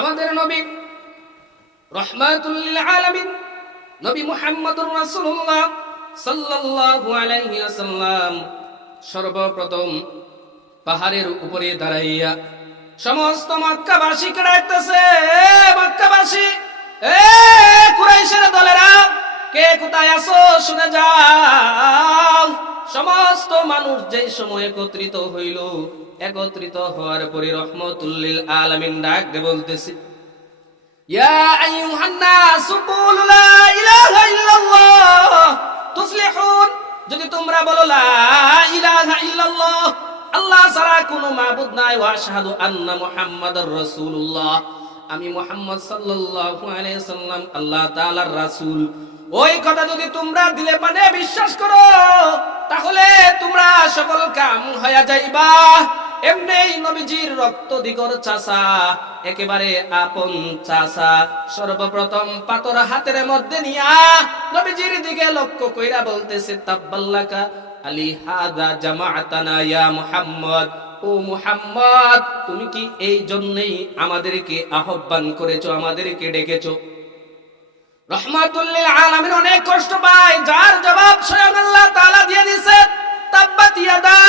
আমাদের নবী রাহমাতুল লিল আলামিন নবী মুহাম্মদুর রাসূলুল্লাহ সাল্লাল্লাহু আলাইহি ওয়াসাল্লাম সর্বপ্রথম পাহাড়ের উপরে দাঁড়াইয়া সমস্ত মক্কাবাসীকে ডাকতেছে, মক্কাবাসী, এ কুরাইশের দলেরা, কে কোথায় আছো শুনে যাও। সমস্ত মানুষ যেই সময় একত্রিত হইল, একত্রিত হওয়ার পরে রাহমাতুল লিল আলামিন ডাক দিয়ে বলতেছে, ইয়া আইয়ুহান নাস কুলু লা ইলাহা ইল্লাল্লাহ তুফলিহুন। যদি তোমরা বলো লা ইলাহা ইল্লাল্লাহ, আল্লাহ ছাড়া কোনো মাবুদ নাই, ওয়া আশহাদু আন্না মুহাম্মাদার রাসূলুল্লাহ, আমি মুহাম্মদ সাল্লাল্লাহু আলাইহি ওয়াসাল্লাম আল্লাহ তাআলার রাসূল, ওই কথা যদি তোমরা দিলে মানে বিশ্বাস করো, তাহলে তোমরা সকল কাম হয়ে যাইবা। এমনি নবীজির রক্ত দিগর চাচা, একেবারে আপন চাচা, সর্বপ্রথম পাথর হাতের মধ্যে নিয়া নবীজির দিকে লক্ষ্য কইরা বলতেছে, তাব্বাল্লাকা আলি হাযা জামাআতানা ইয়া মুহাম্মদ, ও মুহাম্মদ, তুমি কি এই জন্যই আমাদেরকে আহ্বান করেছো, আমাদেরকে ডেকেছো? রাহমাতুল লিল আলামিন অনেক কষ্ট পায়, যার জবাব স্বয়ং আল্লাহ তাআলা দিয়ে দিয়েছেন, তাব্বাত ইয়াদা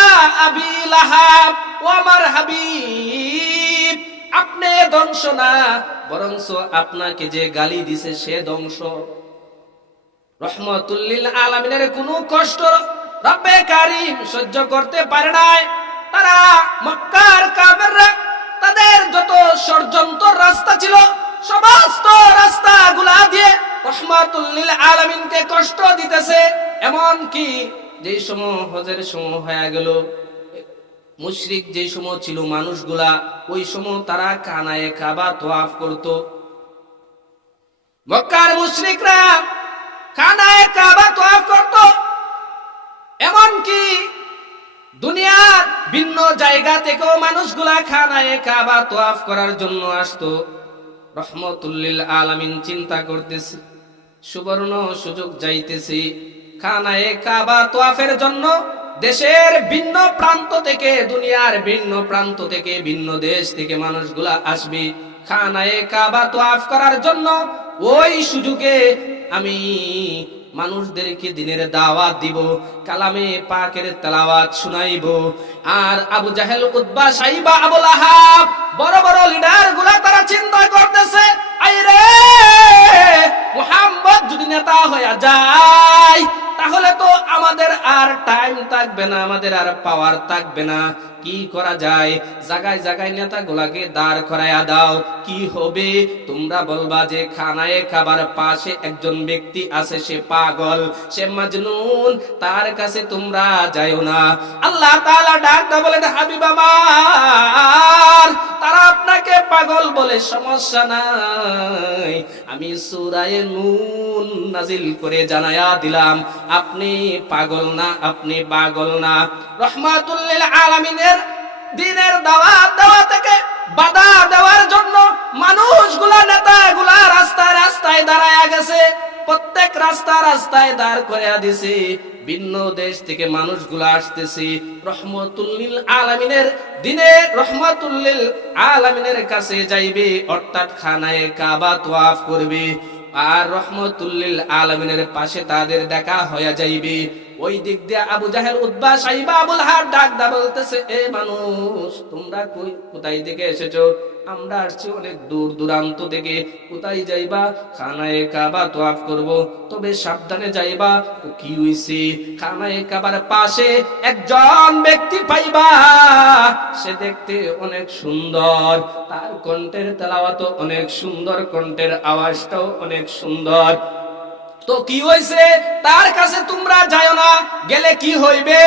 আবি লাহাব, ও আমার হাবিব, আপনি ধ্বংস না, বরংস আপনাকে যে গালি দিছে সে ধ্বংস। রাহমাতুল লিল আলামিনের কোনো কষ্ট রব্বে কারীম সহ্য করতে পারে নাই। তারা মক্কার কাফেররা তাদের যত ষড়যন্ত্র রাস্তা ছিল, সমস্ত রাস্তাগুলা দিয়ে রাহমাতুল লিল আলামিনকে কষ্ট দিতেছে। এমন কি যেই সময় হজের সময় হয়ে গেল, মুশরিক যেই সময় ছিল মানুষগুলা, ওই সময় তারা কানায়ে কাবা তওয়াফ করত। মক্কার মুশরিকরা কানায়ে কাবা তওয়াফ করত। এমন কি দুনিয়ার ভিন্ন জায়গা থেকেও মানুষগুলা খানায়ে কাবা তওয়াফ করার জন্য আসতো। রাহমাতুল লিল আলামিন চিন্তা করতেছে, সুবর্ণ সুযোগ যাইতেছে, খানায়ে কাবা তওয়াফের জন্য দেশের ভিন্ন প্রান্ত থেকে, দুনিয়ার ভিন্ন প্রান্ত থেকে, ভিন্ন দেশ থেকে মানুষগুলা আসবে খানায়ে কাবা তওয়াফ করার জন্য। ওই সুযোগে আমি মানুষদেরকে দিনের দাওয়াত দিব, কালামে পাকের তেলাওয়াত শুনাইব। আর আবু জাহেল, উতবা, সাইবা, আবু লাহাব, বড় বড় লিডার গুলা তারা চিন্তা করতেছে, আইরে মুহাম্মদ যদি নেতা হয়ে যায়, তাহলে তো আমাদের আর টাইম থাকবে না, আমাদের আর পাওয়ার থাকবে না। কি করা যায়? জায়গায় জায়গায় নেতাগুলাকে দাঁড় করাইয়া দাও। কি হবে? তোমরা বলবা যে খানায়ে কাবার পাশে একজন ব্যক্তি আছে, সে পাগল, সে মাজনুন, তার কাছে তোমরা যাইও না। আল্লাহ তাআলা ডাক দা বলেন, হাবিব আমার, তারা আপনাকে পাগল বলে, সমস্যা নাই, আমি সূরা নূন নাজিল করে জানায়া দিলাম, আপনি পাগল না, আপনি পাগল না। রাহমাতুল লিল আলামিনের দ্বীনের দাওয়াত দেওয়া থেকে বাধা দেওয়ার জন্য মানুষগুলা, নেতাগুলা রাস্তায় রাস্তায় দাঁড়ায়া গেছে, প্রত্যেক রাস্তায় দাঁড় করিয়া দিছে। ভিন্ন দেশ থেকে মানুষগুলা আসতেছে রাহমাতুল লিল আলামিনের দিনে, রাহমাতুল লিল আলামিনের কাছে যাইবে, অর্থাৎ খানায়ে কাবা তওয়াফ করবে। আর রাহমাতুল লিল আলামিনের পাশে তাদের দেখা হয়ে যাইবে। ওই দিক দিয়ে আবু জাহেল, উতবা, সাইবা, আবু লাহাব ডাক দা বলতেছে, এ মানুষ, তোমরা কোথায় থেকে এসেছো? আমরা আসছি অনেক দূর দূরান্ত থেকে। কোথায় যাইবা? খানায়ে কাবা তওয়াফ করব, তবে সাবধানে যাইবা। তো কি হইছে? খানায়ে কাবার পাশে একজন ব্যক্তি পাইবা, সে দেখতে অনেক সুন্দর, তার কণ্ঠের তেলাওয়াতও অনেক সুন্দর, কণ্ঠের আওয়াজটাও অনেক সুন্দর। তো কি হইছে? তার কাছে তোমরা যাও না। গেলে কি হইবে?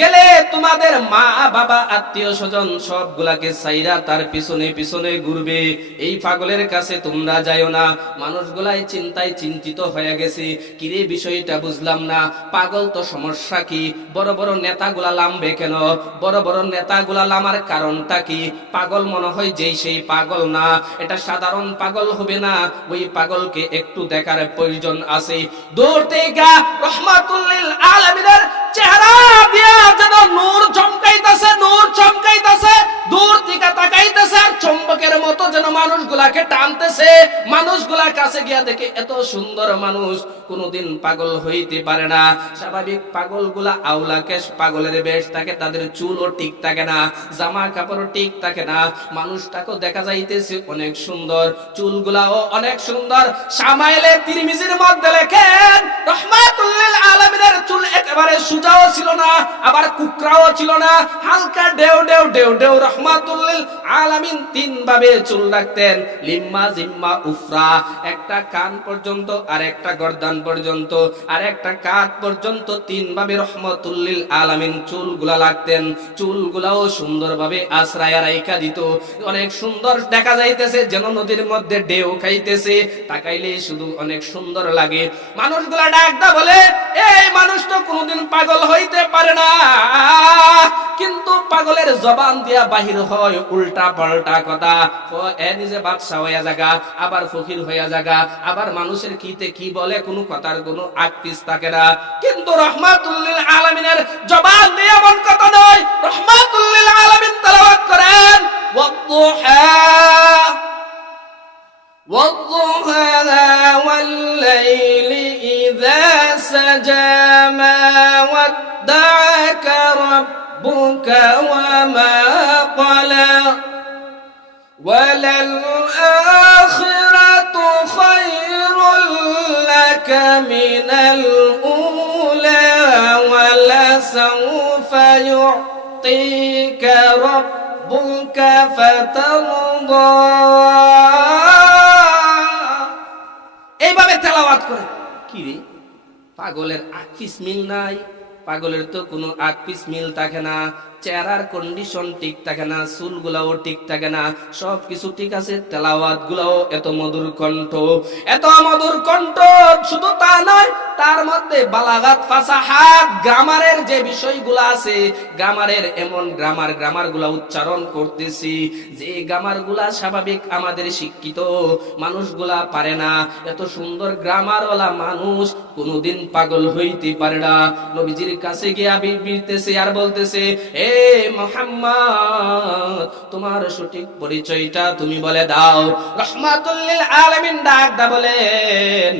গেলে তোমাদের মা বাবা, আত্মীয় স্বজন সবগুলাকে সাইরা তার পিছনে পিছনে ঘুরবে। এই পাগলের কাছে তোমরা যাও না। মানুষগুলাই চিন্তায় চিন্তিত হয়ে গেছে, কিরে বিষয়টা বুঝলাম না, পাগল তো সমস্যা কি? বড় বড় নেতাগুলা লামবে কেন? বড় বড় নেতাগুলা লামার কারণটা কি? পাগল মনে হয় যেই সেই পাগল না, এটা সাধারণ পাগল হবে না, ওই পাগলকে একটু দেখার প্রয়োজন আছে। দূর থেকে রাহমাতুল লিল আলামিনের চেহারা দিয়া যেন নূর চমকে চমকাইতেছে, নূর চমকাইতেছে, দূর থেকে তাকাইতেছে আর চম্বকের মতো যেন মানুষগুলাকে টানতেছে। মানুষগুলার কাছে গিয়া দেখে এত সুন্দর মানুষ কোনোদিন পাগল হইতে পারে না। স্বাভাবিক পাগলগুলা আউলাকে পাগলের বেশ থাকে, তাদের চুলও ঠিক থাকে না, জামা কাপড়ও ঠিক থাকে না। মানুষটাকে দেখা যাইতেছে অনেক সুন্দর, চুলগুলাও অনেক সুন্দর। শামাইলে তিরমিজির মধ্যে লেখেন রাহমাতুল লিল আলামিনের চুল একেবারে সুজাও ছিল না, আবার কুকরাও ছিল না, হালকা ডেউ ডেউ ডেউ ডেউ। রাহমাতুল লিল আলামিন তিন ভাবে চুল রাখতেন, লিম্মা জিম্মা উফরা, একটা কান পর্যন্ত আর একটা গর্দান পর্যন্ত আর একটা কাঁধ পর্যন্ত, তিন ভাবে রাহমাতুল লিল আলামিন চুলগুলা রাখতেন। চুলগুলাও সুন্দরভাবে আশ্রায়া রাইখা দিত, অনেক সুন্দর দেখা যাইতেছে যেন নদীর মধ্যে ঢেউ খাইতেছে, তাকাইলে শুধু অনেক সুন্দর লাগে। মানুষগুলা ডাকদা বলে এই মানুষ তো কোনোদিন পাগল হইতে পারে না, কিন্তু পাগলের জবান দিয়া বাহির হয় উল্টা পাল্টা কথা। এ নিজে বাদশা হইয়া জাগা, আবার ফকির হইয়া জাগা, আবার মানুষের কিতে কি বলে কোনো কথার কোনো আকপিস থাকে না। কিন্তু রাহমাতুল লিল আলামিনের জবান দিয়ে এমন কথা নয়। রাহমাতুল লিল আলামিন তেলাওয়াত করেন ওয়াদুহা والضحى والليل إذا سجى ما ودعك ربك وما قلى وللآخرة خير لك من الأولى ولسوف يعطيك ربك فترضى। এইভাবে তেলাওয়াত করে। কি রে, পাগলের আকপিস মিল নাই? পাগলের তো কোনো আকপিস মিল থাকে না, চেহারার কন্ডিশন ঠিক থাকে না, চুলগুলাও ঠিক থাকে না, সবকিছু ঠিক আছে, তেলাওয়াত গুলাও এত মধুর কণ্ঠ, এত মধুর কণ্ঠ। শুধু তা নয়, তার মধ্যে বালাগাত, ফাসাহাত, গ্রামারের যে বিষয়গুলো আছে, গ্রামারের এমন গ্রামার গুলা উচ্চারণ করতেছি যে গ্রামার গুলা স্বাভাবিক আমাদের শিক্ষিত মানুষগুলা পারে না। এত সুন্দর গ্রামারওয়ালা মানুষ কোনোদিন পাগল হইতে পারে না। নবীজির কাছে গিয়ে বিবৃতেছে আর বলতেছে, এ মুহাম্মদ, তোমার সঠিক পরিচয়টা তুমি বলে দাও। রাহমাতুল লিল আলামিন ডাকদা বলেন,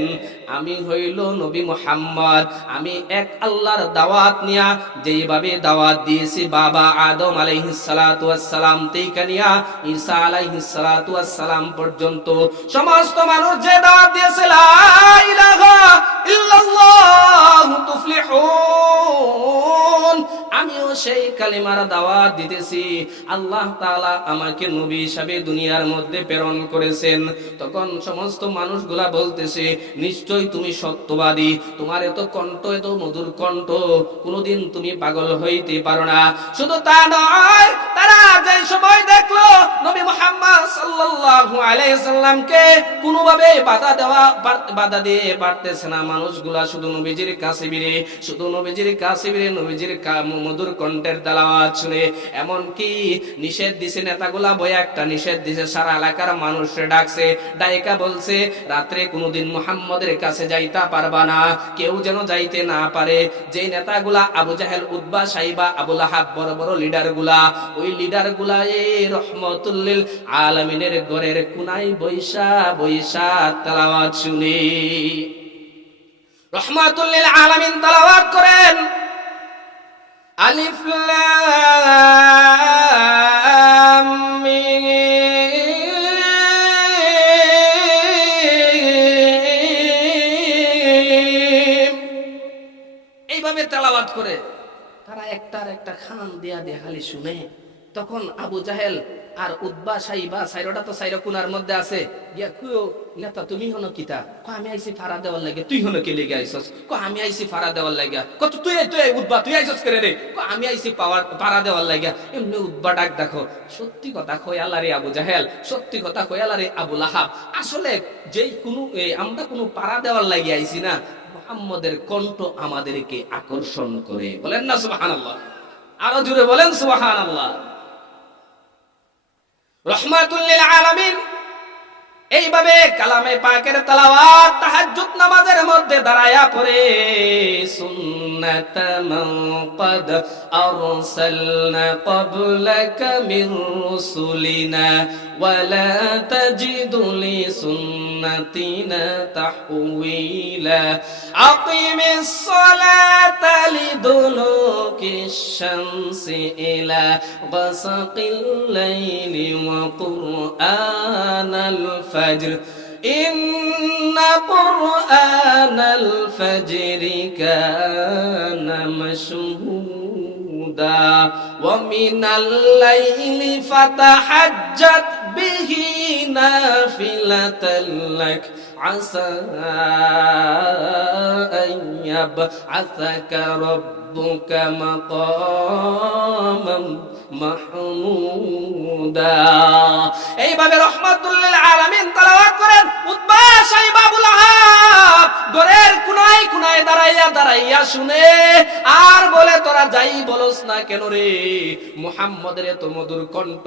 আমি হইল নবী মুহাম্মদ, আমি এক আল্লাহর দাওয়াত নিয়া যেইভাবে দাওয়াত দিয়েছি বাবা আদম আলাইহিস সালাতু ওয়াস সালাম থেকে নিয়া ঈসা আলাইহিস সালাতু ওয়াস সালাম পর্যন্ত সমস্ত মানুষ যে দাওয়াত দিয়েছে লা ইলাহা ইল্লাল্লাহু তুফলিহুন, আমিও সেই কালিমার দাওয়াত দিতেছি। আল্লাহ তাআলা আমাকে নবী হিসাবে দুনিয়ার মধ্যে প্রেরণ করেছেন। তখন সমস্ত মানুষগুলা বলতেছে, নিশ্চয় তুমি সত্যবাদী, তোমার এত কণ্ঠ, এত মধুর কণ্ঠ, কোনোদিন তুমি পাগল হইতে পারো না। শুধু তা নয়, তারা যে সময় দেখলো নবী মুহাম্মদ সাল্লাল্লাহু আলাইহি সাল্লামকে কোনোভাবে বাধা দিয়ে পারতেছে না, মানুষগুলা শুধু নবীজির কাছে বিরে, শুধু নবীজির কাছে বিরে, নবীজির মধুর কণ্ঠের তেলাওয়াত শুনে এমনকি নিষেধ দিছে, নেতাগুলা বয়ে একটা নিষেধ দিছে, সারা এলাকার মানুষে ডাকছে, ডাইকা বলছে রাত্রে কোনোদিন মুহাম্মদের কাছে যাইতা পারবা না, কেউ যেন যাইতে না পারে। যে নেতাগুলা আবু জাহেল, উতবা, সাইবা, আবু লাহাব, বড় বড় লিডার গুলা, ওই লিডার গুলা এই রাহমাতুল লিল আলামিনের ঘরের কোনায় বৈশা বৈশা তেলাওয়াত শুনে। রাহমাতুল লিল আলামিন তেলাওয়াত করেন আলিফ লাম মিম, এইভাবে তেলাওয়াত করে তারা একটার একটা খান দেয়া দেখালি শুনে। তখন আবু জাহেল আর উতবা, সাইবা, সাইরোটা তো সাইরো কোনার মধ্যে আছে, গিয়া কইও নেতা তুমি হনো কিতা? আমি আইছি ফাড়া দেওয়ার লাগে। তুই হনো কে লেগে আইছস? আমি আইছি ফাড়া দেওয়ার লাগিয়া। কত তুই উতবা তুই আইছস করে রে? আমি আইছি ফাড়া দেওয়ার লাগিয়া। এমনি উতবা ডাক দেখো, সত্যি কথা কয়ালা রে আবু জাহেল, সত্যি কথা কয়ালা রে আবু লাহাব, আসলে যেই কোনো আমরা কোনো পাড়া দেওয়ার লাগিয়া আইছি না, মুহাম্মদের কণ্ঠ আমাদেরকে আকর্ষণ করে। বলেন না সুবহানাল্লাহ, আরো জোরে বলেন সুবহানাল্লাহ। রাহমাতুল লিল আলামিন এইভাবে কালামে পাকের তেলাওয়াত তাহাজ্জুদ নামাজের মধ্যে দাঁড়ায়া পড়ে সুন্নাত মান ক্বাদ আরসালনা ক্বাবলাকা মির রুসুলিনা ওয়ালা তাজিদু লিসুন্নাতিনা তাহওয়িলা আকিমিস সালাতা লিদুলুকিশ শামসি ইলা গাসাকিল লাইলি ওয়া কুরআনাল الفجر إن قرآن الفجر كان مشهودا ومن الليل فتهجد به نافلة لك عسى أن يبعثك ربك مقاما মাহমুদা। এইভাবে রহমাতুল লিল আলামিন তেলাওয়াত করেন। উতবা সাইবা আবু লাহাব ঘরের কোনায় কোনায় দাঁড়াইয়া শুনে আর বলে, তোরা যাই বলস না কেন রে, মুহাম্মদের এত মধুর কণ্ঠ,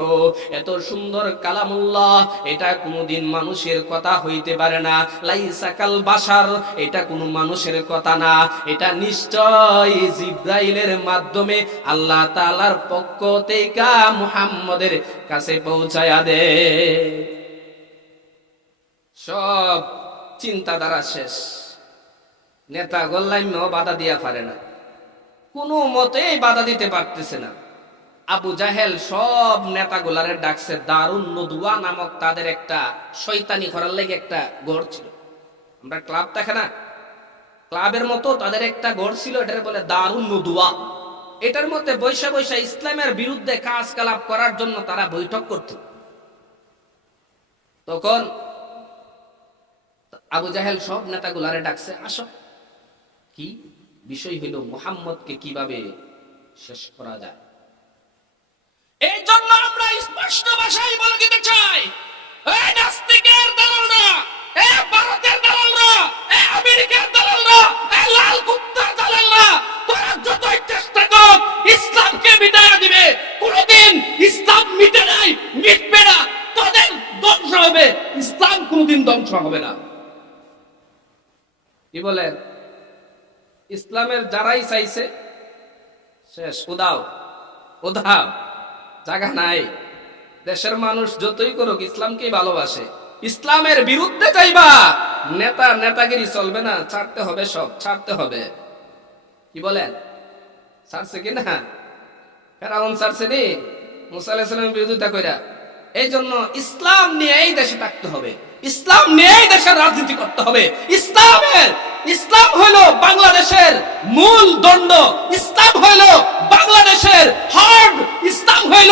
এত সুন্দর কালামুল্লাহ, এটা কোনোদিন মানুষের কথা হইতে পারে না। লাইসা কাল বাশার, এটা কোনো মানুষের কথা না, এটা নিশ্চয় জিবরাইলের মাধ্যমে আল্লাহ তাআলার পক্ষ থেকে মুহাম্মদের কাছে পৌঁছায়া দে। সব চিন্তাধারা শেষ। নেতা গোল্লাইমও বাধা দিয়া পারে না, কোনো মতেই বাধা দিতে পারতেছে না। আবু জাহেল সব নেতাগুলারে ডাকছে দারুন নদুয়া নামক তাদের একটা শয়তানি করার লাগে একটা গড় ছিল। আমরা ক্লাব দেখে না, ক্লাবের মতো তাদের একটা গড় ছিল, এটার বলে দারুন নদুয়া। এটার মধ্যে বৈশা বৈশা ইসলামের বিরুদ্ধে কাজ কালাপ করার জন্য তারা বৈঠক করত। তখন আবু জাহেল সব নেতাগুলারে ডাকছে, আসো, কি বিষয় হইল মুহাম্মদকে কিভাবে শেষ করা যায়। এই জন্য আমরা স্পষ্ট ভাষায় বলে দিতে চাই, এই নাস্তিকের দালালরা, এই ভারতের দালালরা, এই আমেরিকার দালালরা, এই লাল কুত্তার দালালরা, তোরা যতই চেষ্টা কর ইসলামকে মিটাইয়া দিবে, কোনদিন ইসলাম মিটে নাই, মিটবে না, তোদের ধ্বংস হবে, ইসলাম কোনদিন ধ্বংস হবে না। কি বলেন? ইসলামের যারাই চাইছে শেষ, উদাও উদাও, জায়গা নাই। দেশের মানুষ যতই করুক ইসলামকেই ভালোবাসে। ইসলামের বিরুদ্ধে যাইবা, নেতাগিরি চলবে না, ছাড়তে হবে, সব ছাড়তে হবে। কি বলেন? ছাড়ছে কিনা? ফেরাউন ছাড়ছে নি মুসা আলাইহিস সালামের বিরোধিতা কইরা। এই জন্য ইসলাম নিয়েই দেশে থাকতে হবে, ইসলাম নিয়েই দেশের রাজনীতি করতে হবে। ইসলাম হইল বাংলাদেশের মূল দণ্ড, ইসলাম হইল বাংলাদেশের হার্ট, ইসলাম হইল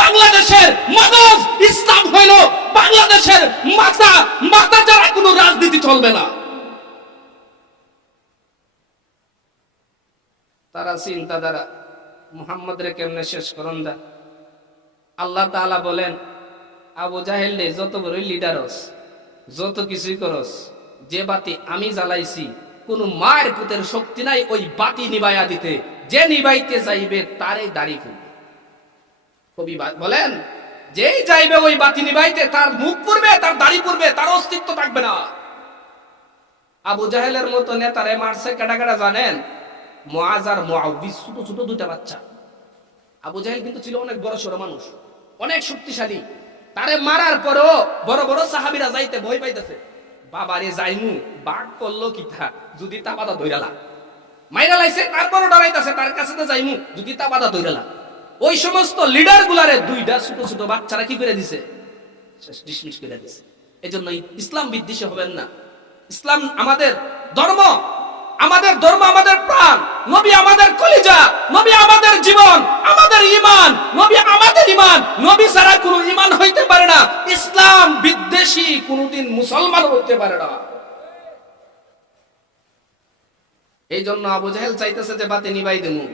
বাংলাদেশের মগজ, ইসলাম হইল বাংলাদেশের মাথা। মাথা ছাড়া কোনো রাজনীতি চলবে না। তারা চিন্তাধারা মুহাম্মদের কেমনে শেষ করন দা। আল্লাহ তাআলা বলেন, আবু জাহেল রে, যত বড় লিডার হস, যত কিছুই করস, যে বাতি আমি জ্বালাইছি কোন মায়ের পুতের শক্তি নাই ওই বাতি নিবাইয়া দিতে। যে নিবাইতে যাইবে তারে দাড়ি ফুলবে। কবি বলেন, যেই যাইবে ওই বাতি নিবাইতে তার মুখ পুড়বে, তার দাড়ি পুড়বে, তার অস্তিত্ব থাকবে না। আবু জাহেলের মতো নেতারে মারছে কেডা কেডা জানেন? মুআজ আর মুআউবিস, ছোট ছোট দুইটা বাচ্চা। আবু জাহেল কিন্তু ছিল অনেক বড় সড়ো মানুষ, অনেক শক্তিশালী। তারে মারার পরও বড় বড় সাহাবীরা যাইতে ভয় পাইতেছে। বাবারে যাইমু, বাঘ করলো কিথা যদি তা বাধা ধইরালা, মাইরা লাইছে, তারপরও ডরাইতেছে তার কাছে তো যাইমু যদি তা বাধা ধইরালা। ওই সমস্ত লিডার গুলারে দুইটা ছোট ছোট বাচ্চারা কি করে দিছে? ডিসমিস করে দিছে। এই জন্য ইসলাম বিদ্বেষী হবেন না। ইসলাম আমাদের ধর্ম, আমাদের ধর্ম আমাদের প্রাণ, নবী আমাদের কলিজা, নবী আমাদের জীবন, আমাদের ঈমান, নবী আমাদের ঈমান। নবী ছাড়া কোনো ঈমান হইতে পারে না। ইসলাম বিদ্বেষী কোনদিন মুসলমান হইতে পারে না। এই জন্য আবু জাহেল চাইতেছে যে বাতি নিবাই দেবো।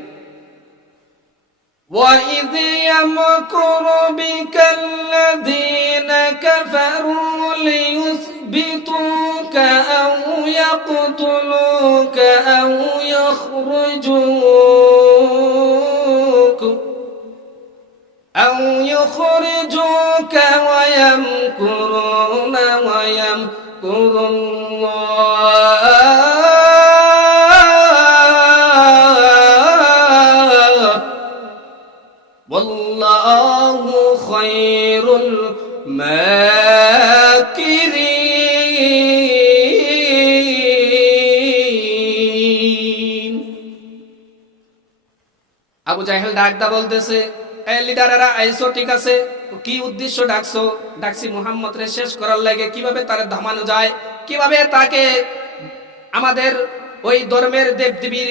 وَإِذْ يَمْكُرُ بِكَ الَّذِينَ كَفَرُوا لِيُثْبِتُوكَ أَوْ يَقْتُلُوكَ أَوْ يُخْرِجُوكَ يخرجوك ويمكرون ويمكر الله والله خير الماكرين আবু জাহেল ডাকদা বলতেছে, এই লিডারেরা আইসো, ঠিক আছে, কি উদ্দেশ্য ডাকছো? ডাকছি মুহাম্মদ রে শেষ করার লাগে, কিভাবে তারে থামানো যায়, কিভাবে তাকে আমাদের ওই ধর্মের দেবদেবীর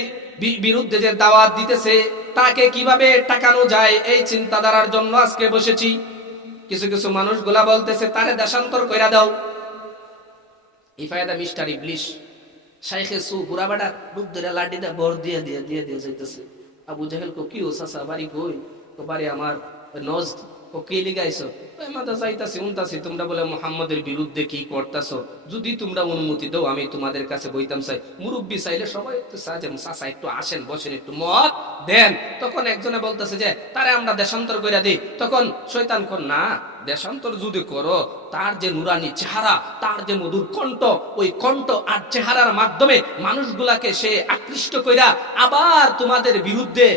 বিরুদ্ধে যে দাওয়াত দিতেছে তাকে কিভাবে টাকানো যায়, এই চিন্তাধারার জন্য আজকে বসেছি। কিছু কিছু মানুষগুলা বলতেছে তারে দেশান্তর কইরা দাও। ইফায়দা মিস্টার ইবলিশ শাইখে সু বুড়াবাড়া রূপ ধরে লাঠি দা বর দিয়ে দিয়ে দিয়ে দিয়ে যাইতেছে। আবু জাহেল কো কি ও চাচা বাড়ি কই? তো বাড়ি আমার নজ। ও কে লিগাইছো? মাথা চাইতাছি উনতাছি, তোমরা বলে মুহাম্মদের বিরুদ্ধে কি করতেছো, যদি তোমরা অনুমতি দাও আমি তোমাদের কাছে বইতাম। চাই মুরব্বী চাইলে সবাই একটু চাচা একটু আসেন, বসেন, একটু মত দেন। তখন একজনে বলতেছে যে তারে আমরা দেশান্তর কইরা দিই। তখন শয়তান কোন না, দেশান্তর যদি করো তার যে নুরানি চেহারা, তার যে মধুর কণ্ঠ, ওই কণ্ঠ আর চেহারার মাধ্যমে মানুষগুলাকে সে আকৃষ্ট কইরা আবার তোমাদের বিরুদ্ধে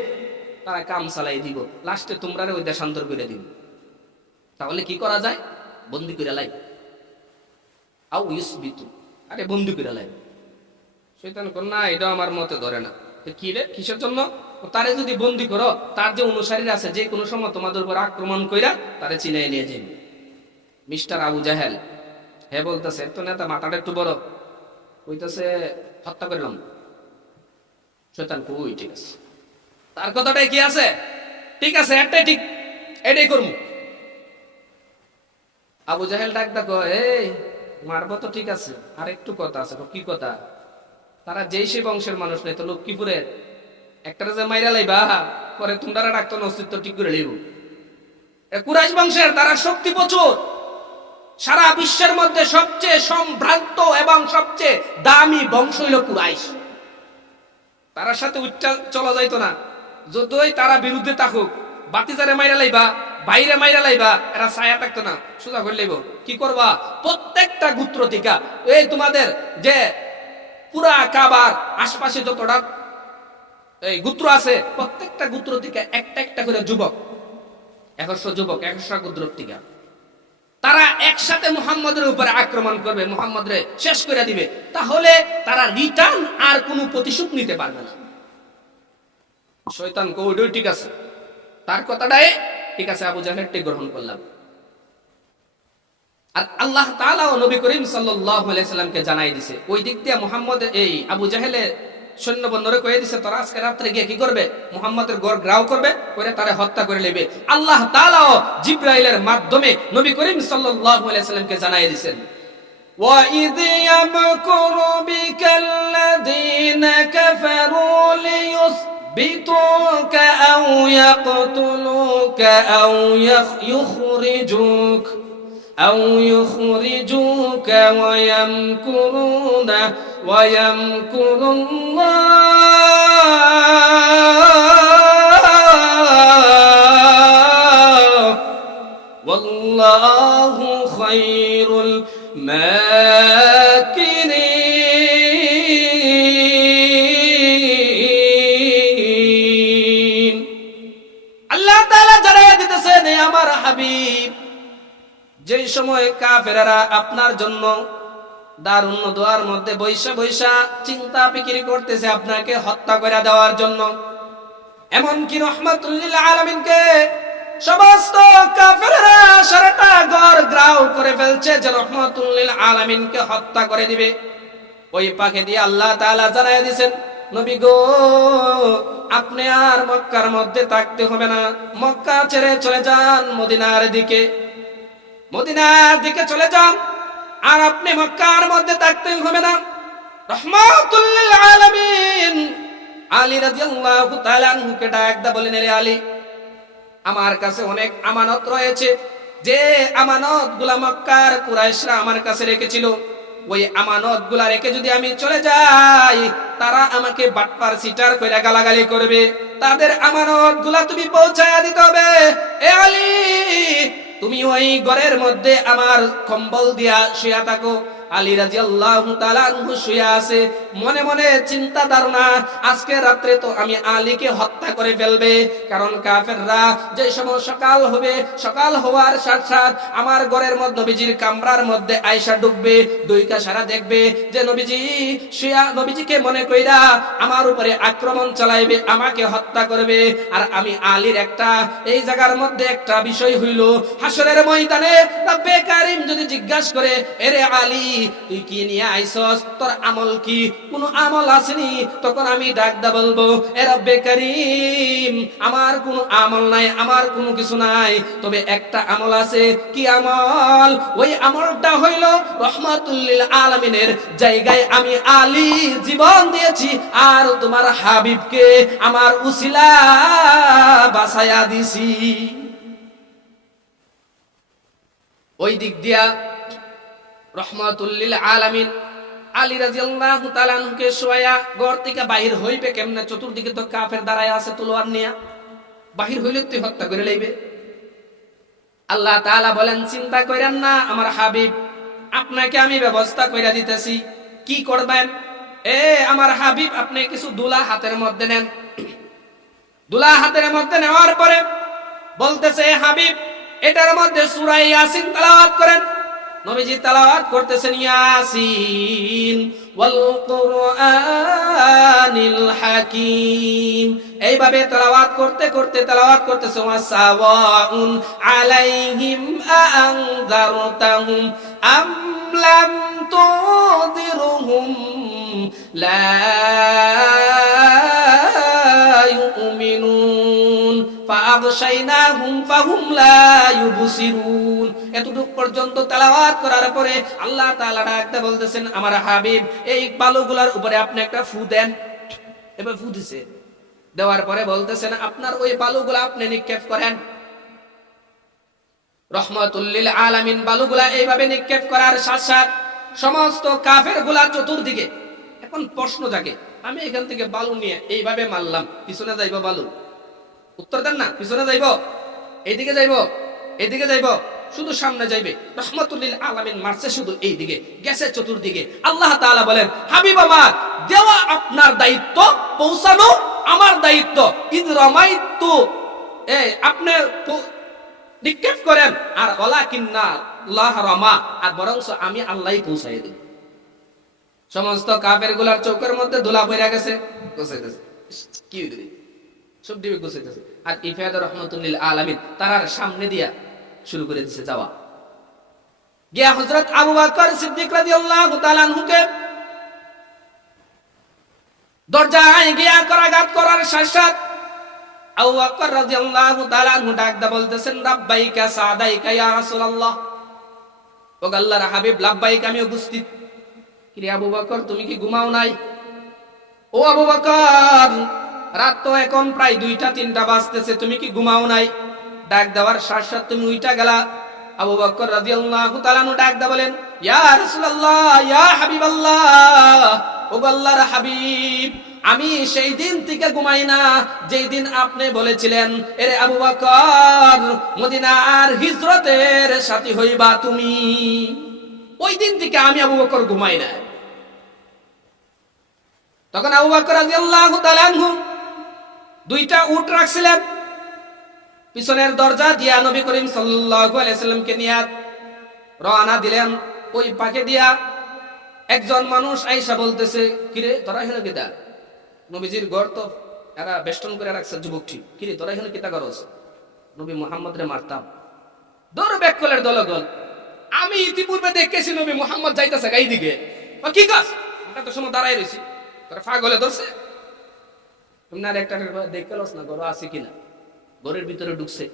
তারা কাম চালাই দিব, লাস্টে তোমরা ওই দেশান্তর করে দিব। তাহলে কি করা যায়? বন্দি করে লাই, আও ইসবিতু, আরে বন্দি করে লাই। শয়তান কোন না, এটা আমার মতে ধরে না। কি রে, কিসের জন্য? তারে যদি বন্দি করো, তার যে অনুসারীরা আছে যে কোনো সময় তোমাদের উপর আক্রমণ কইরা তারে চিনাই নিয়ে যাবে। মিস্টার আবু জাহেল হে বলতেছে, তো নেতা মাথাটা একটু বড়, কইতেছে হত্যা করলাম। শয়তান কই, ঠিক আছে, তার কথাটাই কি আছে, ঠিক আছে, একটাই ঠিক, এটাই করবো। আবু জাহেল ডাক দেখো, এই মারবো তো ঠিক আছে, আর একটু কথা আছে। কি কথা? তারা যেই সে বংশের মানুষ নাই তো লক্ষ্মীপুরের একটা যে মাইরা লাইবা, পরে তোমরা ডাক্তার অস্তিত্ব ঠিক করে লইব। কুরাইশ বংশের তারা শক্তি প্রচুর, সারা বিশ্বের মধ্যে সবচেয়ে সম্ভ্রান্ত এবং সবচেয়ে দামি বংশ হইল কুরাইশ। তার সাথে উচ্চা চলা যাইতো না, যতই তারা বিরুদ্ধে থাকুক। বাতিজারে মাইরা লাইবা, বাইরে মাইরা লাইবা, এরা ছায়া থাকতো না, সোজা করে লাইব। কি করবা? প্রত্যেকটা গোত্র থেকে এই তোমাদের যে পুরা কাবার আশপাশে যতটা এই গোত্র আছে, প্রত্যেকটা গোত্র থেকে একটা একটা করে যুবক, 100 যুবক, 100 গোত্র থেকে তারা একসাথে মুহাম্মদের উপরে আক্রমণ করবে, মুহাম্মদরে শেষ করে দিবে। তাহলে তারা রিটার্ন আর কোনো প্রতিশোধ নিতে পারবে না। শয়তান কৌডই ঠিক আছে, তার কথাটাই ঠিক আছে, আবু জাহেলটি গ্রহণ করলাম। আর আল্লাহ তাআলা ও নবী করিম সাল্লাল্লাহু আলাইহি সাল্লামকে জানাই দিছে, ওই দিক দিয়ে মুহাম্মদ এই আবু জাহেলের সৈন্যবন্দরে কয়ে দিছে, তোরা আজকে রাত্রে গিয়ে কি করবে? মুহাম্মদের গড় গ্রাও করবে, করে তারে হত্যা করে নেবে। আল্লাহ তাআলা ও জিবরাইলের মাধ্যমে নবী করিম সাল্লাল্লাহু আলাইহি সাল্লামকে জানাই দিয়েছেন, وَإِذْ يَمْكُرُ بِكَ الَّذِينَ كَفَرُوا لِيُثْبِتُوكَ أَوْ يَقْتُلُوكَ أَوْ يُخْرِجُوكَ وَيَمْكُرُونَ وَيَمْكُرُ اللَّهُ وَاللَّهُ خَيْرُ الْمَاكِرِينَ। আল্লাহ তাআলা জানাইয়া দিতেছেন, হে আমার হাবিব, যেই সময় কাফেররা আপনার জন্য দারুণ দোয়ার মধ্যে বৈশা বৈশা চিন্তা ফিকির করতেছে আপনাকে হত্যা করে দেওয়ার জন্য, এমনকি রহমাতুল লিল আলামিনকে সমস্ত কাফেররা সারাটা ঘর গ্রাও করে ফেলছে যে রহমাতুল লিল আলামিনকে হত্যা করে দিবে। ওই পাখি দিয়ে আল্লাহ তাআলা জানাইয়া দিয়েছেন, নবী গো, আপনি আর মক্কার মধ্যে থাকতে হবে না, মক্কা ছেড়ে চলে যান মদিনার দিকে, মদিনার দিকে চলে যান, আর আপনি মক্কার মধ্যে থাকতে হবে না। রহমাতুল লিল আলামিন আলী রাদিয়াল্লাহু তাআলা আনহুকে ডাকদা বলেন, রে আলী, আমার কাছে অনেক আমানত রয়েছে, যে আমানত গুলা মক্কার কুরাইশরা আমার কাছে রেখেছিল, ওই আমানত গুলা রেখে যদি আমি চলে যাই, তারা আমাকে বাটপার সিটার কইরা গালাগালি করবে। তাদের আমানত গুলা তুমি পৌঁছায়া দিতে হবে। এ আলী, তুমি ওই ঘরের মধ্যে আমার কম্বল দিয়া শুয়া থাকো। আলী রাদিয়াল্লাহু তাআলা আনহু শুয়া আছে, মনে মনে চিন্তা ধারণা, আজকে রাত্রে তো আমি আলীকে হত্যা করে ফেলবে। কারণ কাফেররা যে সময় সকাল হবে, সকাল হওয়ার সাথে সাথে আমার ঘরের মধ্যে নবীজির কামরার মধ্যে আয়েশা ঢুকবে, দুইটা সারা দেখবে যে নবীজি শুয়া, নবীজিকে মনে কইরা আমার উপরে আক্রমণ চালাইবে, আমাকে হত্যা করবে। আর আমি আলীর একটা এই জায়গার মধ্যে একটা বিষয় হইল, হাসরের ময়দানে রব্বে কারীম যদি জিজ্ঞাসা করে, এরে আলী তুই কি নিয়ে আইছস, তোর আমল কি, কোন আমল আসেনি? তখন আমি ডাকদা বলবো, এ রব্বে কারীম আমার কোনো আমল নাই, আমার কোনো কিছু নাই, তবে একটা আমল আছে। কি আমল? ওই আমলটা হইল রহমাতুল লিল আলামিনের জায়গায় আমি আলী জীবন দিয়েছি, আর তোমার হাবিবকে আমার উসিলা বাঁচায়া দিছি। ওই দিক দিয়া রহমাতুল লিল আলামিন আলী রাদিয়াল্লাহু তাআলা আনহুকে শোয়া ঘর থেকে বাহির হইবে কেমনে? চতুর্দিকে তো কাফের দাঁড়ায় আছে তলোয়ার নিয়া, বাহির হইলে তুই হত্যা করে লইবে। আল্লাহ তাআলা বলেন, চিন্তা করেন না আমার হাবিব, আপনাকে আমি ব্যবস্থা কইরা দিতেছি। কি করবেন? এ আমার হাবিব, আপনি কিছু দুলা হাতের মধ্যে নেন। দুলা হাতের মধ্যে নেওয়ার পরে বলতেছে, হাবিব এটার মধ্যে সূরা ইয়াসিন তেলাওয়াত করেন। নবীজি তেলাওয়াত করতেছেন, ইয়াসিন ওয়াল কুরআনিল হাকীম। এইভাবে তেলাওয়াত করতে করতে তেলাওয়াত করতেছে, ওয়াসাওয়াউন আলাইহিম আনযারতাহুম আম লাম তুযিরহুম লা ইউমিনুন ফাআগশাইনাহুম ফাহুম লা ইউবসিরুন। এতটুকু পর্যন্ত তেলাওয়াত করার পরে আল্লাহ তাআলা ডাকতে বলতেছেন, আমার হাবিব এই বালুগুলার উপরে আপনি একটা ফু দেন। এবার ফু দিছে, দেওয়ার পরে বলতেছেন, আপনার ওই বালুগুলা আপনি নিক্ষেপ করেন। রহমাতুল লিল আলামিন বালুগুলা এইভাবে নিক্ষেপ করার সাথে সাথে সমস্ত কাফের গুলা চতুর্দিকে। এখন প্রশ্ন জাগে, আমি এখান থেকে বালু নিয়ে এইভাবে মারলাম, পিছনে যাইব বালু? উত্তর দেন না। পিছনে যাইব, এইদিকে যাইব, এইদিকে যাইব, শুধু সামনে যাইবে? রহমাতুল লিল আলামিন মারছে শুধু এইদিকে, গেছে চতুর্দিকে। আল্লাহ তাআলা বলেন, হাবিব আমার, দেওয়া আপনার দায়িত্ব, পৌঁছানো আমার দায়িত্ব। ইদ রামাইতু, আপনি নিক্ষেপ করেন, আর ওয়ালাকিন্না আল্লাহ রামা, আর বরং আমি আল্লাহই পৌঁছাই দিই। সমস্ত কাফের গুলার চৌকের মধ্যে ধুলা পড়ে গেছে, গোছাইতেছে, কি হইবে সব দিবে গোছাইতেছে। আর ইফাদা রহমাতুল লিল আলামিন তার সামনে দিয়া শুরু করে দিয়েছে যাওয়া। গিয়া হযরত আবু বকর সিদ্দিক রাদিয়াল্লাহু তাআলা আনহুকে দরজায় গিয়া করাঘাত করার সাথে আবু বকর রাদিয়াল্লাহু তাআলা আনহু ডাকদা বলতেছেন, লাব্বাইকা সাদাইকা ইয়া রাসূলুল্লাহ। ও আল্লাহর হাবিব, লাব্বাইক, আমি উপস্থিত। কি রে আবু বকর, তুমি কি ঘুমাও নাই? ও আবু বকর, রাত তো এখন প্রায় 2টা-3টা বাজতেছে, তুমি কি ঘুমাও নাই? ডাক দেওয়ার সাথে সাথে তুমি উইটা গেলা। আবু বকর রাদিয়াল্লাহু তাআলা আনহু ডাক দা বলেন, ইয়া রাসূলুল্লাহ, ইয়া হাবিবাল্লাহ, ও আল্লাহর হাবিব, আমি সেই দিন থেকে ঘুমাই না যেই দিন আপনি বলেছিলেন, এরে আবু বকর, মদিনার হিজরতের সাথী হইবা তুমি। ওই দিন থেকে আমি আবু বকর ঘুমাই না। তখন আবু বকর রাদিয়াল্লাহু তাআলা আনহু 2টা উট রাখছিলেন, পিছনের দরজা দিয়া নবী করিম সাল্লাল্লাহু আলাইহি সাল্লামকে নিয়ে রওনা দিলেন। ওই পাকে দিয়া একজন মানুষ আয়েশা বলতেছে, কিরে তোরা এখানে কিতা? নবীজির ঘর তো এরা বেষ্টন করে রাখছে যুবকটি, কিরে তোরা এখানে কিতা করস? নবী মুহাম্মদ রে মারতাম। দৌড় বেকলের দলগল, আমি ইতিপূর্বে দেখেছি নবী মুহাম্মদ যাইতেছে এই দিকে, কি কাজ? আমরা তো সময় দাঁড়াই রইছি, তোরা পাগলে ধরছে। তুমি না একটা দেখলস না ঘর আছে কিনা? ঘরের ভিতরে ঢুকছে,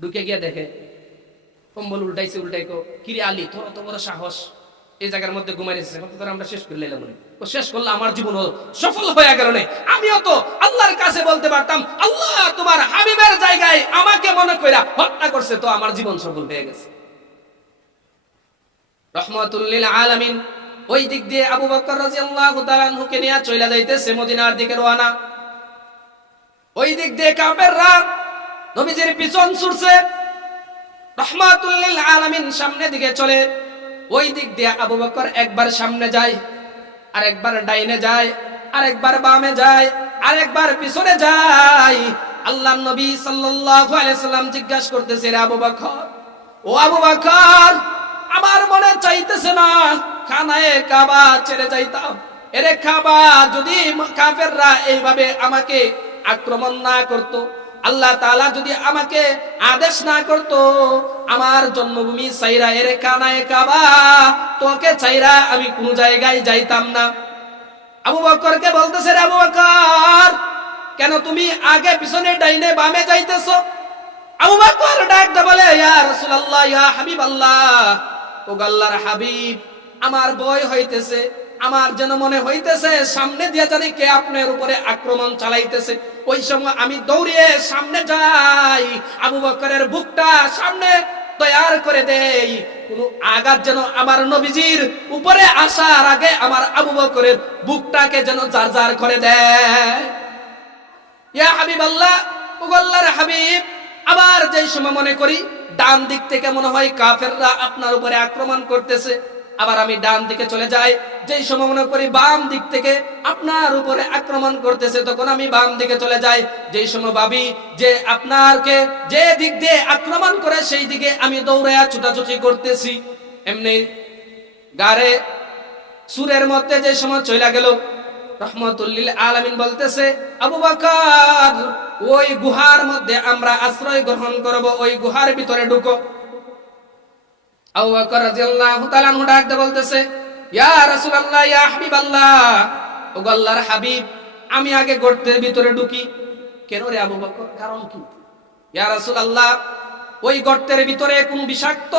ঢুকে গিয়া দেখে কম্বল উল্টাইছে, উল্টাইকো, কিরে আলী, তোর তো বড় সাহস, এই জায়গার মধ্যে ঘুমাই রেখেছে, তোর আমরা শেষ করে লাইলাম। ও শেষ করলে আমার জীবন সফল হয়ে গেল না। আমিও তো আল্লাহর কাছে বলতে পারতাম, আল্লাহ তোমার হাবিবের জায়গায় আমাকে মনে কইরা হত্যা করছে, তো আমার জীবন সফল হয়ে গেছে। রহমাতুল লিল আলামিন ওই দিক দিয়ে আবু বকর রাদিয়াল্লাহু তাআলা আনহুকে নিয়ে চলে যাইতেছে মদিনার দিকে রওনা। ওই দিক দিয়ে কাফেররা নবীজির পিছন ছুটছে, রাহমাতুল লিল আলামিন সামনে দিকে চলে। ওই দিক দিয়ে আবু বকর একবার সামনে যায়, আরেকবার ডাইনে যায়, আরেকবার বামে যায়, আরেকবার পিছনে যায়। আল্লাহর নবী সাল্লাল্লাহু আলাইহি সাল্লাম জিজ্ঞাসা করতেছে, রে আবু বকর, ও আবু বকর, আমার মনে চাইতেছে না খানায়ে কাবা ছেড়ে যাইতাম। এরে কাবা যদি কাফেররা এইভাবে আমাকে আক্রমণ না করত, আল্লাহ তাআলা যদি আমাকে আদেশ না করত, আমার জন্মভূমি চাইরা এরে খানায়ে কাবা তোকে চাইরা আমি কোন জায়গায় যাইতাম না। আবু বকরকে বলতেছে, রে আবু বকর, কেন তুমি আগে পিছনে ডাইনে বামে যাইতেছো? আবু বকর ডাক দে বলে, ইয়া রাসূলুল্লাহ, ইয়া হাবিবাল্লাহ, ও আল্লাহর হাবিব, আমার ভয় হইতেছে, আমার যেন মনে হইতেছে সামনে দিয়ে জানি কে আপনার উপরে আক্রমণ চালাইতেছে। ওই সময় আমি দৌড়িয়ে সামনে যাই, আবু বকরের বুকটা সামনে তৈয়ার করে দেই, কোন আঘাত যেন আমার নবীজির উপরে আসার আগে আমার আবু বকরের বুকটাকে যেন জারজার করে দেয়। ইয়া হাবিবাল্লাহ, ও আল্লাহর হাবিব, আবার যেই সময় মনে করি ডান দিক থেকে মনে হয় কাফেররা আপনার উপরে আক্রমণ করতেছে, আবার আমি ডান দিকে চলে যাই। যেই সময় মনে করি বাম দিক থেকে আপনার উপরে আক্রমণ করতেছে, তখন আমি বাম দিকে চলে যাই। যেই সময় ভাবি যে আপনাকে যে দিক দিয়ে আক্রমণ করে সেই দিকে আমি দৌড়াইয়া ছুটাছুটি করতেছি, এমনি গারে সুরের মধ্যে যে সময় চলে গেল, রাহমাতুল লিল আলামিন বলতেছে, আবু বকর, ওই গুহার মধ্যে আমরা আশ্রয় গ্রহণ করব, ওই গুহার ভিতরে ঢুকো। আবু বকর রাদিয়াল্লাহু তাআলা আনহু ডাক দিয়ে বলতেছে, ইয়া রাসূলুল্লাহ, ইয়া হাবিবাল্লাহ, ও আল্লাহর হাবিব, আমি আগে গর্তের ভিতরে ঢুকি। কেন রে আবু বকর, কারণ কি? ইয়া রাসূলুল্লাহ, ওই গর্তের ভিতরে কোন বিষাক্ত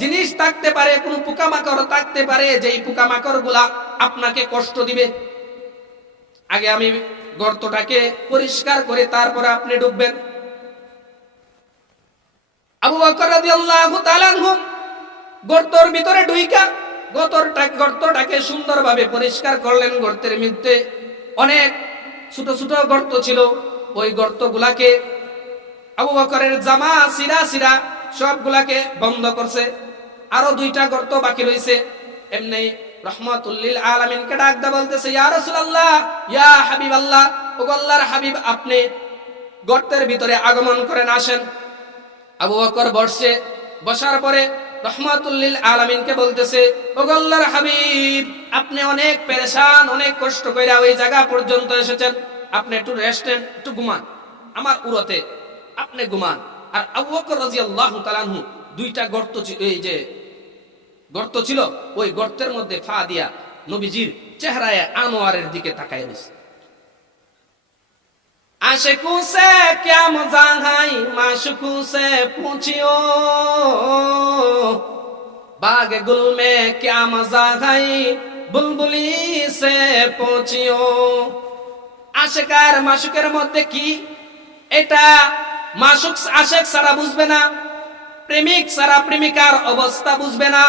জিনিস থাকতে পারে, কোন পোকামাকড় থাকতে পারে, যেই পোকামাকড়গুলা আপনাকে কষ্ট দিবে। আগে আমি গর্তটাকে পরিষ্কার করে তারপরে আপনি ঢুকবেন। আবু বকর রাদিয়াল্লাহু তাআলা আনহু গর্তের ভিতরে ঢুইকা গর্তটাকে সুন্দরভাবে পরিষ্কার করলেন। গর্তের মধ্যে অনেক ছোট ছোট গর্ত ছিল, ওই গর্তগুলাকে আবু বকরের জামা সিরা সিরা সবগুলাকে বন্ধ করছে। আরো দুইটা গর্ত বাকি রয়েছে। এমনি রাহমাতুল লিল আলামিনকে ডাক দা বলতেছে, ইয়া রাসূলুল্লাহ, ইয়া হাবিবাল্লাহ, ও আল্লাহর হাবিব, আপনি গর্তের ভিতরে আগমন করেন, আসেন। আবু বকর বসে, বসার পরে রাহমাতুল লিল আলামিনকে বলতেছে, ও আল্লাহর হাবিব, আপনি অনেক পেরেশান, অনেক কষ্ট কইরা ওই জায়গা পর্যন্ত এসেছেন, আপনি একটু রেস্ট নেন, একটু ঘুমান, আমার উরতে আপনি ঘুমান। আর আবু বকর রাদিয়াল্লাহু তাআলা আনহু দুইটা গর্ত, এই যে গর্ত ছিল, ওই গর্তের মধ্যে ফা দিয়া নবীজির চেহারায় আনোয়ারের দিকে তাকায় রয়েছে। आशिकों से क्या मजा है, माशुकों से पूछियो, बाग गुल में क्या मजा है, बुलबुली से पूछियो। আশিকার মাশুকের মধ্যে কি, এটা মাশুক আশিক সারা বুঝবে না, প্রেমিক সারা প্রেমিকার অবস্থা বুঝবে না,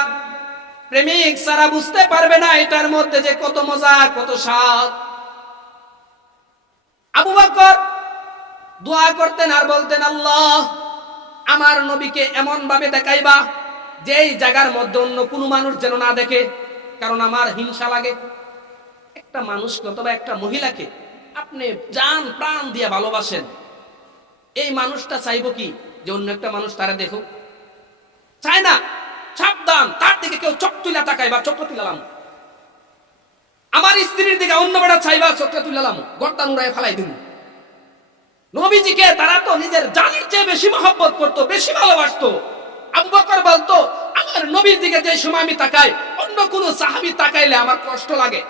প্রেমিক সারা বুঝতে পারবে না এটার মধ্যে যে কত মজা, কত স্বাদ। আবু বকর দোয়া করতেন আর বলতেন, আল্লাহ, আমার নবীকে এমন ভাবে দেখাইবা যে এই জায়গার মধ্যে অন্য কোনো মানুষ যেন না দেখে, কারণ আমার হিংসা লাগে। একটা মানুষকে অথবা একটা মহিলাকে আপনি জান প্রাণ দিয়ে ভালোবাসেন, এই মানুষটা চাইবো কি যে অন্য একটা মানুষ তারা দেখুক? চায় না। সাবধান, তার দিকে কেউ চোখ তুলা তাকাইবা, চোখটা তুলালাম। আমার স্ত্রীর দিকে অন্য বেড়া চাইবা, চোখটা তুলালাম, গর্দান উড়াই ফেলাই দিন। নবীজিকে তারা তো নিজের জানের চেয়ে বেশি মহব্বত করতো, বেশি ভালোবাসতো। আবু বকর বলতো, আমার নবীর দিকে যে সময় আমি তাকাই, অন্য কোন সাহাবী তাকাইলে আমার কষ্ট লাগে,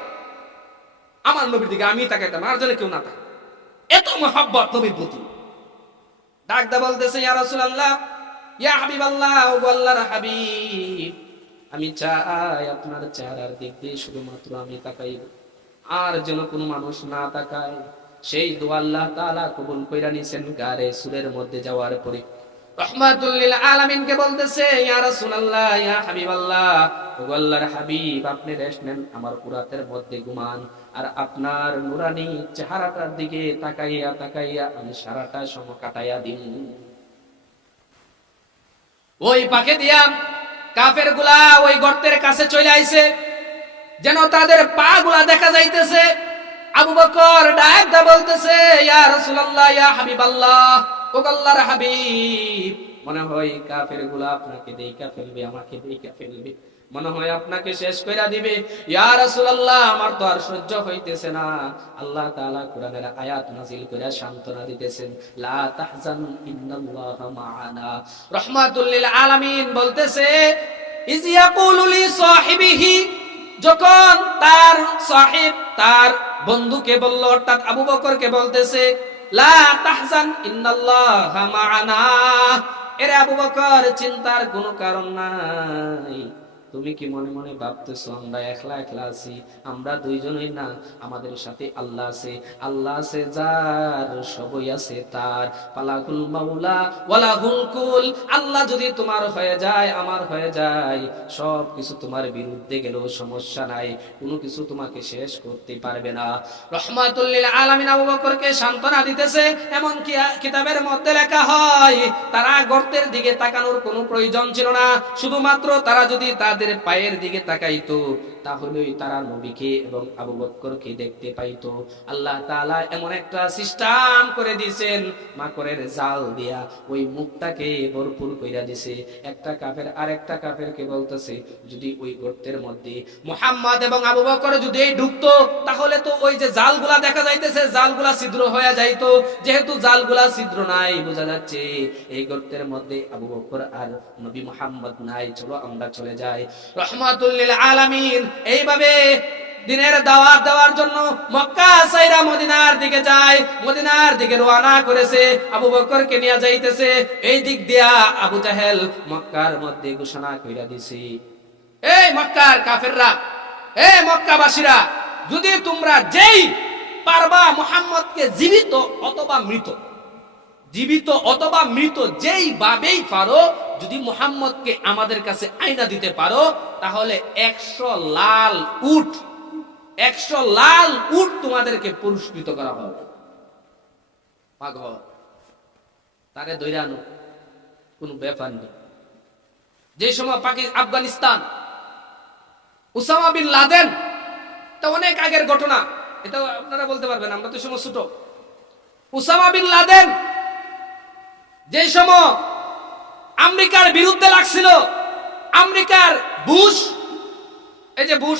আমার নবীর দিকে আমি তাকাইতাম, আর যেন কেউ না তাকায়। এত মহব্বত নবীর প্রতি। ডাক দা বলতেছে, ইয়া রাসূলুল্লাহ, ইয়া হাবিবাল্লাহ, ও আল্লাহর হাবিব, আমি চাই আপনার চেহারার দিক দিয়ে শুধুমাত্র আমি তাকাইব, আর যেন কোনো মানুষ না তাকায়। সেই দোয়া আল্লাহ তাআলা কবুল কইরা নিছেন গারে সুরের মধ্যে যাওয়ার পরে। রাহমাতুল লিল আলামিনকে বলতেছে, ইয়া রাসূলুল্লাহ, ইয়া হাবিবাল্লাহ, ও ওগো আল্লাহর হাবিব, আপনি রেস্ট নেন, আমার কুরাতের মধ্যে ঘুমান, আর আপনার নুরানি চেহারাটার দিকে তাকাইয়া তাকাইয়া আমি সারাটা সময় কাটাইয়া দিন। ওই পাকে দিয়া কাফের গুলা ওই গর্তের কাছে চলে আইছে, যেন তাদের পা গুলা দেখা যাইতেছে। আবু বকর ডাক দা বলতেছে, ইয়া রাসূলুল্লাহ, ইয়া হাবিবাল্লাহ, ও আল্লাহর হাবিব, মনে হয় কাফের গুলা আপনাকে দেইখা ফেলবে, আমাকে দেইখা ফেলবে, মনে হয় আপনাকে শেষ কইরা দিবে। ইয়া রাসূলুল্লাহ, আমার তো আর সহ্য হইতেছে না। আল্লাহ তাআলা কোরআনের আয়াত নাযিল কইরা সান্ত্বনা দিতেছেন, লা তাহজান ইন্নাল্লাহা মা'ানা। রাহমাতুল লিল আলামিন বলতেছে, ইয ইয়াকুলু লি সাহিবিহি, যখন তার সাহিব তার বন্ধুকে বলল, অর্থাৎ আবু বকরকে বলতেছে, লা তাহজান ইন্নাল্লাহা মা'ানা, এরে আবু বকর, চিন্তার কোনো কারণ নাই। তুমি কি মনে মনে ভাবতেছো আমরা একলা একলা আছি? আমরা দুইজনই না, আমাদের সাথে আল্লাহ আছে। আল্লাহ আছে যার, সবই আছে তার। পালাকুল মাওলা ওয়ালাহুল কুল। আল্লাহ যদি তোমার হয়ে যায়, আমার হয়ে যায়, সব কিছু তোমার বিরুদ্ধে গেলেও সমস্যা নাই, কোনো কিছু তোমাকে শেষ করতে পারবে না। রহমাতুল লিল আলামিন আবু বকরকে সান্ত্বনা দিতেছে। এমন কি কিতাবের মধ্যে লেখা হয়, তারা গর্তের দিকে তাকানোর কোনো প্রয়োজন ছিল না, শুধুমাত্র তারা যদি তাদের পায়ের দিকে তাকাইতো, তাহলেই তারা নবীকে এবং আবু বকরকে দেখতে পাইতো। আল্লাহ তাআলা এমন একটা সিস্টেম করে দিয়েছেন, মাকড়ের জাল দিয়া ওই মুখটাকে ভরপুর কইরা দিছে। একটা কাফের আরেকটা কাফেরকে বলতেছে, যদি ওই গর্তের মধ্যে মুহাম্মদ এবং আবু বকর যদি ঢুকতো, তাহলে তো ওই যে জালগুলা দেখা যাইতেছে, জালগুলা ছিদ্র হয়ে যাইতো। যেহেতু জালগুলা ছিদ্র নাই, বোঝা যাচ্ছে এই গর্তের মধ্যে আবু বকর আর নবী মুহাম্মদ নাই, চলো আমরা চলে যাই। রহমাতুল লিল আলামিন এইভাবে দিনের দাওয়াত দেওয়ার জন্য মক্কা ছাইরা মদিনার দিকে যায়, মদিনার দিকে রওনা করেছে, আবু বকরকে নিয়ে যাইতেছে। এই দিক দিয়া আবু জাহেল মক্কার মধ্যে ঘোষণা কইরা দিছে, এই মক্কার কাফেররা, এই মক্কাবাসীরা, যদি তোমরা যেই পারবা মুহাম্মদকে জীবিত অথবা মৃত, জীবিত অথবা মৃত যেই ভাবেই পারো, যদি মুহাম্মদকে আমাদের কাছে আইনা দিতে পারো, তাহলে 100 লাল উট, 100 লাল উট তোমাদেরকে পুরস্কৃত করা হবে। পাগল, তারে দৈরানো কোনো ব্যাপার নেই। যে সময় আফগানিস্তান উসামা বিন লাদেন, এটা অনেক আগের ঘটনা, এটা আপনারা বলতে পারবেন, আমরা তো সময় ছোট। উসামা বিন লাদেন যে সময় আমেরিকার বিরুদ্ধে লাগছিল, আমেরিকার বুশ, এই যে বুশ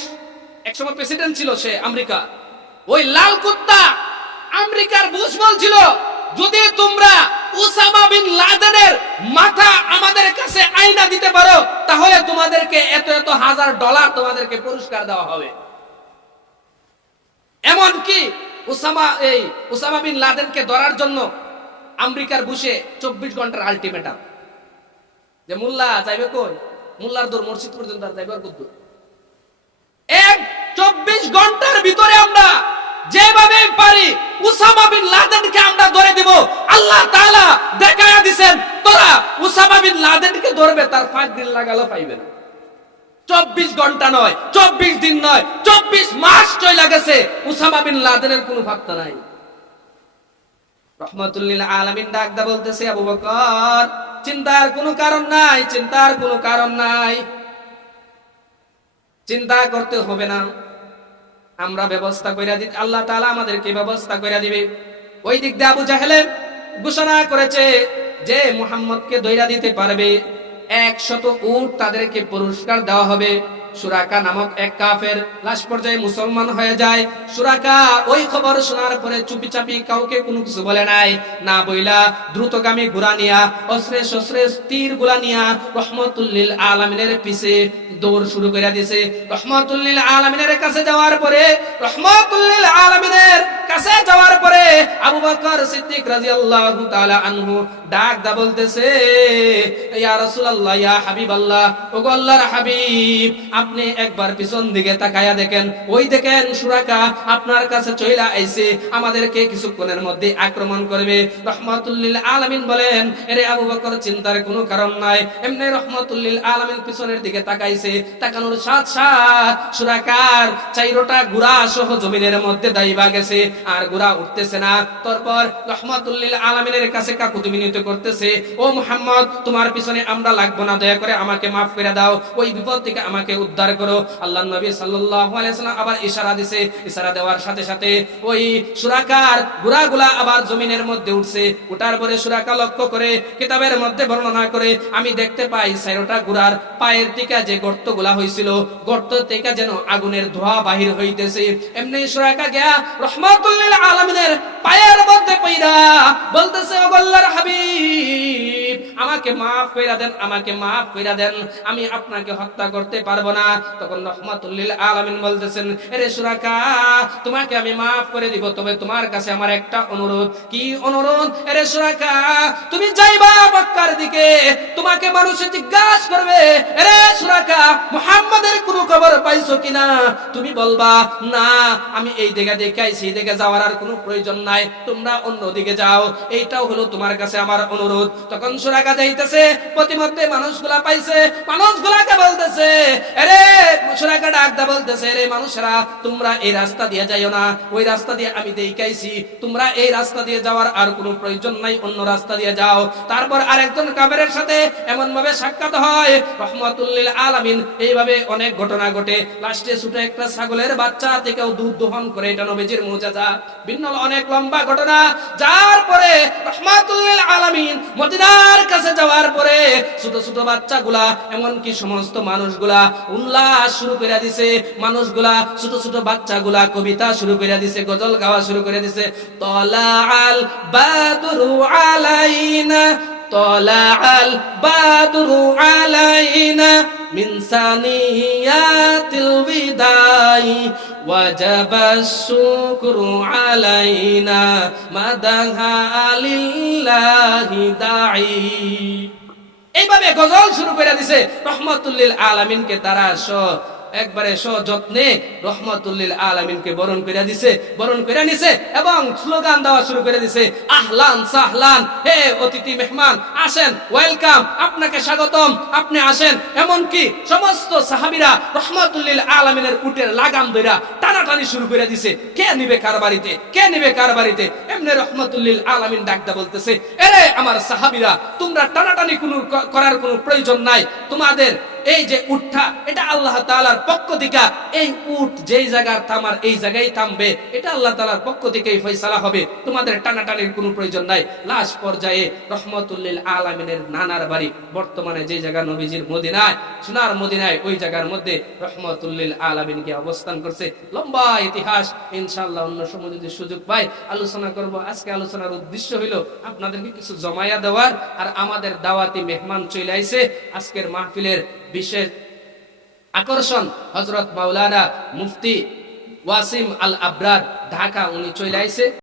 একসময় প্রেসিডেন্ট ছিল সে আমেরিকা, ওই লাল কুত্তা আমেরিকার বুশ বলছিল, যদি তোমরা উসামা বিন লাদেনের মাথা আমাদের কাছে আইনা দিতে পারো, তাহলে তোমাদেরকে এত এত হাজার ডলার তোমাদেরকে পুরস্কার দেওয়া হবে। এমনকি উসামা বিন লাদেনকে ধরার জন্য আমেরিকার বুশে 24 ঘন্টার আলটিমেটাম, যে মোল্লা যাইবে কই, মোল্লার দৌড় মসজিদ পর্যন্ত আর যাইবে কত দূর, 24 ঘন্টার ভিতরে আমরা যেভাবে পারি উসামা বিন লাদেনকে আমরা ধরে দিব। আল্লাহ তাআলা দেখায়া দিবেন, তোরা উসামা বিন লাদেনকে ধরবে, তার 5 দিন লাগালো পাইবে না। 24 ঘন্টা নয়, 24 দিন নয়, 24 মাস চলে গেছে, উসামা বিন লাদেনের কোনো ভাবতা নাই। রহমাতুল লিল আলামিন ডাকদা বলতেছে, আবু বকর, চিন্তার কোনো কারণ নাই, চিন্তার কোনো কারণ নাই, চিন্তা করতে হবে না, আমরা ব্যবস্থা কইরা দিই, আল্লাহ তাআলা আমাদেরকে ব্যবস্থা কইরা দিবে। ওই দিক দিয়ে আবু জাহেল ঘোষণা করেছে যে মুহাম্মদকে দইরা দিতে পারবে 100 উট তাদেরকে পুরস্কার দেওয়া হবে। সুরাকা নামক এক কাফের লাশ পর্যায়ে মুসলমান হয়ে যায়। সুরাকা ওই খবর শোনার পরে চুপি চাপি কাউকে কোনো কিছু বলে নাই, না বইলা দ্রুতগামী ঘোড়া নিয়া, অস্ত্রে শস্ত্রে তীর গুলা নিয়া রহমাতুল লিল আলামিনের পিছে দৌড় শুরু করে দিয়েছে। রহমাতুল লিল আলামিনের কাছে যাওয়ার পরে রহমাতুল লিল আলামিনের কাছে যাওয়ার পরে আবু বকর সিদ্দিক রাদিয়াল্লাহু তাআলা আনহু ডাক দা বলতেছে, ইয়া রাসূলুল্লাহ, ইয়া হাবিবাল্লাহ, ওগো আল্লাহর হাবিব, আপনি একবার পিছন দিকে তাকায়া দেখেন, ওই দেখেন শুরাকা আপনার কাছে চইলা আইছে, আমাদেরকে কিছুক্ষণের মধ্যে আক্রমণ করবে। রাহমাতুল লিল আলামিন বলেন, এরে আবু বকর, চিন্তার কোনো কারণ নাই। এমনি রাহমাতুল লিল আলামিন পিছনের দিকে তাকাইছে, তাকানোর সাথে সাথে শুরাকার চাইরোটা গুড়া সহ জমিনের মধ্যে দাইবা গেছে, আর গুড়া উঠতেছে না। তারপর রাহমাতুল লিল আলামিনের কাছে কাকুতি মিনতি করতেছে, ও মুহাম্মদ, তোমার পিছনে আমরা লাগবো না, দয়া করে আমাকে মাফ করে দাও, ওই বিপদ থেকে আমাকে উদ্ধার করো। আল্লাহর নবী সাল্লাল্লাহু আলাইহি ওয়াসাল্লাম আবার ইশারা দিছে, ইশারা দেওয়ার সাথে সাথে ওই শুরাকার গুড়াগুলা আবার জমিনের মধ্যে উঠছে। উঠার পরে শুরাকা লক্ষ্য করে কিতাবের মধ্যে বর্ণনা করে, আমি দেখতে পাই চাইরোটা গুড়ার পায়ের থেকে যে গর্তগুলা হইছিল, গর্ত থেকে যেন আগুনের ধোঁয়া বাহির হইতেছে। এমনি শুরাকা গিয়া রাহমাতুল লিল আলামিনের পায়ের মধ্যে পইরা বলতেছে, ও আল্লাহর হাবিব, আমাকে মাফ কইরা দেন, আমাকে মাফ কইরা দেন, আমি আপনাকে হত্যা করতে পারবো না। তখন রাহমাতুল লিল আলামিন বলতেছেন, আরে শুরাকা, তোমাকে আমি মাফ করে দিব, তবে তোমার কাছে আমার একটা অনুরোধ। কি অনুরোধ? আরে শুরাকা, তুমি যাইবা মক্কার দিকে, তোমাকে মানুষ জিজ্ঞাসা করবে, আরে শুরাকা, মুহাম্মাদের কোনো খবর পাইছো কিনা? তুমি বলবা, না, আমি এই দিকে দেখে আইছি, এই দিকে যাওয়ার আর কোনো প্রয়োজন নাই, তোমরা অন্য দিকে যাও, এইটাও হলো তোমার কাছে আমার অনুরোধ। তখন শুরাকা যাইতেছে, প্রতিমধ্যে মানুষগুলা পাইছে, মানুষগুলাকে বলতেছে, আরে শুরাকা ডাকদা বলতেছে, আরে মানুষেরা, তোমরা এই রাস্তা দিয়ে যাইও না, ওই রাস্তা দিয়ে আমি দেখাইছি, তোমরা এই রাস্তা দিয়ে যাওয়ার আর কোনো প্রয়োজন নাই, অন্য রাস্তা দিয়ে যাও। তারপর আরেকজন কাফেরের সাথে এমন ভাবে সাক্ষাৎ হয়, রাহমাতুল লিল আলামিন এইভাবে অনেক ঘটনা ঘটে। লাস্টে ছোট একটা ছাগলের বাচ্চা থেকেও দুধ দহন করে, এটা নবীজির মুজিজা। ভিন্ন অনেক লম্বা ঘটনা। যার পরে রাহমাতুল লিল আলামিন মদিনার কাছে যাওয়ার পরে ছোট ছোট বাচ্চাগুলা, এমনকি সমস্ত মানুষগুলা উল্লাস শুরু করে দিছে। মানুষগুলা, ছোট ছোট বাচ্চাগুলা কবিতা শুরু করে দিছে, গজল গাওয়া শুরু করে দিছে। তলাআল বাদরু আলাইনা, তলাআল বাদরু আলাইনা মিন সানিয়াতিল বিদাই, ওয়াজাবাস শুকরু আলাইনা মাদাহা লিল্লাহি দাঈ। এইভাবে গজল শুরু করে দিছে। রাহমাতুল লিল আলামিনকে তারা একবারে সযত্নে রাহমাতুল লিল আলামিনকে বরণ করে দিছে, বরণ করে নিছে এবং স্লোগান দেওয়া শুরু করে দিছে, আহলান সাহলান, হে অতিথি মেহমান, আসেন, ওয়েলকাম, আপনাকে স্বাগতম, আপনি আসেন। এমনকি সমস্ত সাহাবীরা রাহমাতুল লিল আলামিনের উটের লাগাম ধইরা টানাটানি শুরু করে দিছে, কে নিবে কার বাড়িতে, কে নিবে কার বাড়িতে। এমনি রাহমাতুল লিল আলামিন ডাকদা বলতেছে, এরে আমার সাহাবীরা, তোমরা টানাটানি করার কোনো প্রয়োজন নাই, তোমাদের এই যে উটটা, এটা আল্লাহ তাআলার পক্ষ থেকে, এই উট যেই জায়গার থামার এই জায়গায় থামবে, এটা আল্লাহ তাআলার পক্ষ থেকেই ফয়সালা হবে, তোমাদের টানাটানির কোনো প্রয়োজন নাই। লাস্ট পর্যায়ে রাহমাতুল লিল আলামিনের নানার বাড়ি, বর্তমানে যে জায়গা নবীজির মদিনায়, সোনার মদিনায়, ওই জায়গার মধ্যে রাহমাতুল লিল আলামিন গিয়ে অবস্থান করছে। লম্বা ইতিহাস, ইনশাআল্লাহ অন্য সময় যদি সুযোগ পাই আলোচনা করব। আজকে আলোচনার উদ্দেশ্য হইল আপনাদেরকে কিছু জমায়া দেওয়ার, আর আমাদের দাওয়াতি মেহমান চলে আইছে। আজকের মাহফিলের বিশেষ আকর্ষণ হযরত মাওলানা মুফতি ওয়াসিম আল আবরার, ঢাকা, উনি চলে আইছে।